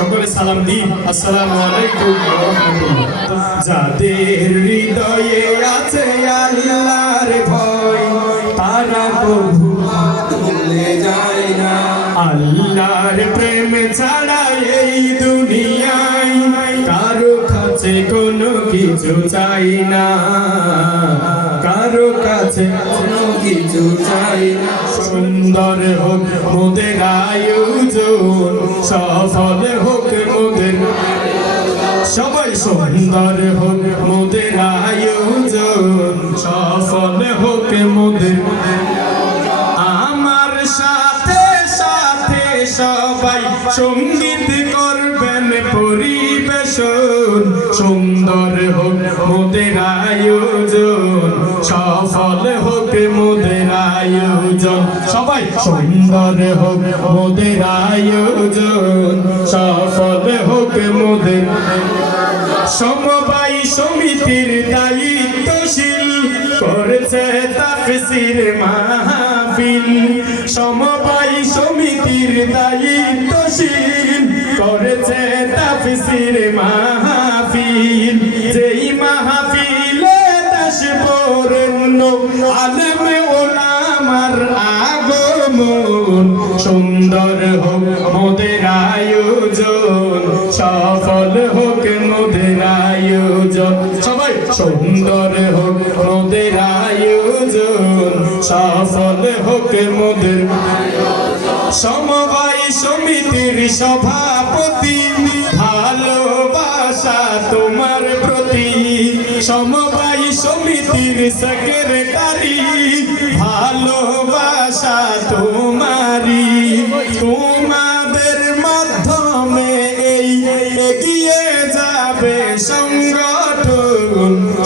সকলে সালাম দিন। আসসালামু আলাইকুম যাদের হৃদয়ে আছে আল্লাহর ভয়, তারা প্রভু ভুলে যায় না। আল্লাহর প্রেম ছাড়া এই দুনিয়ায় কারও কাছে কোনো কিছু চাই না। কারও কাছে কোনো কিছু চাই না। সুন্দর হোক মোদের আয়োজন, সফল হোক সুন্দর হোক মোদের আয়োজন সফল হোক মোদের আমার সাথে সাথে সবাই সংগীত করবেন পরিবেশন। সুন্দর হোক, মোদের আয়োজন। সফল হোক মোদের আয়োজন সবাই সুন্দর হোক, মোদের আয়োজন। সফল হোক, মোদের সমবায় সমিতির দায়িত্বশীল করেছে তাফসির মাহফিল। সমবায় সমিতির দায়িত্বশীল করেছে তাফসির মাহফিল। যেই মাহফিলে দাস বরেণ্য আলেম ওলামার আগমন, সুন্দর হোক মোদের আয়োজন, সফল সুন্দর হোক মোদের আয়োজন, সফল হোক মোদের। সমবায় সমিতির সভাপতি, ভালোবাসা তোমার প্রতি। সমবায় সমিতির সেক্রেটারি, ভালোবাসা তোমারি তোমাদের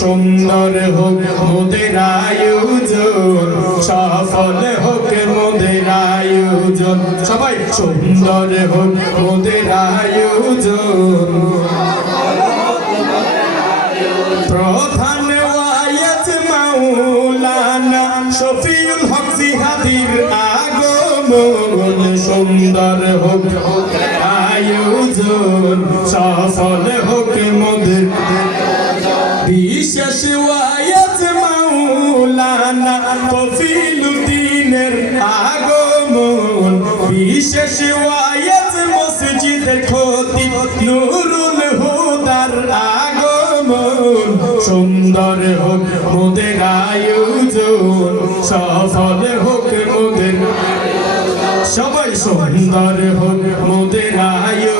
সুন্দর হোক মোদের আয়োজন সফল হোক মোদের আয়োজন সবাই সুন্দর হোক মোদের আয়োজন সুন্দর হোক আয়োজন সফল ওয়াইজ মাওলানা আগমন। বিশেষ ওয়াইজ মসজিদের নুরুল হুদার আগমন। সুন্দর হোক মোদের আয়োজন, সফল হোক মোদের সবাই সুন্দর হোক মোদের আয়োজন।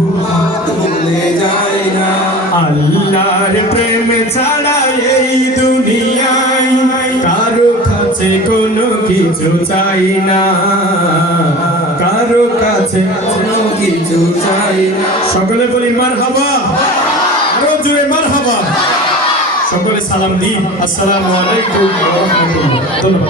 যায় না আল্লাহর প্রেম ছাড়া এই দুনিয়ায় কারও কাছে কোনো কিছু চাই না। কারও কাছে কোনো কিছু চাই সকলে বলি মার হাবা আরও জোরে মার হাবা সকলে সালাম দিন। আসসালামু আলাইকুম ধন্যবাদ।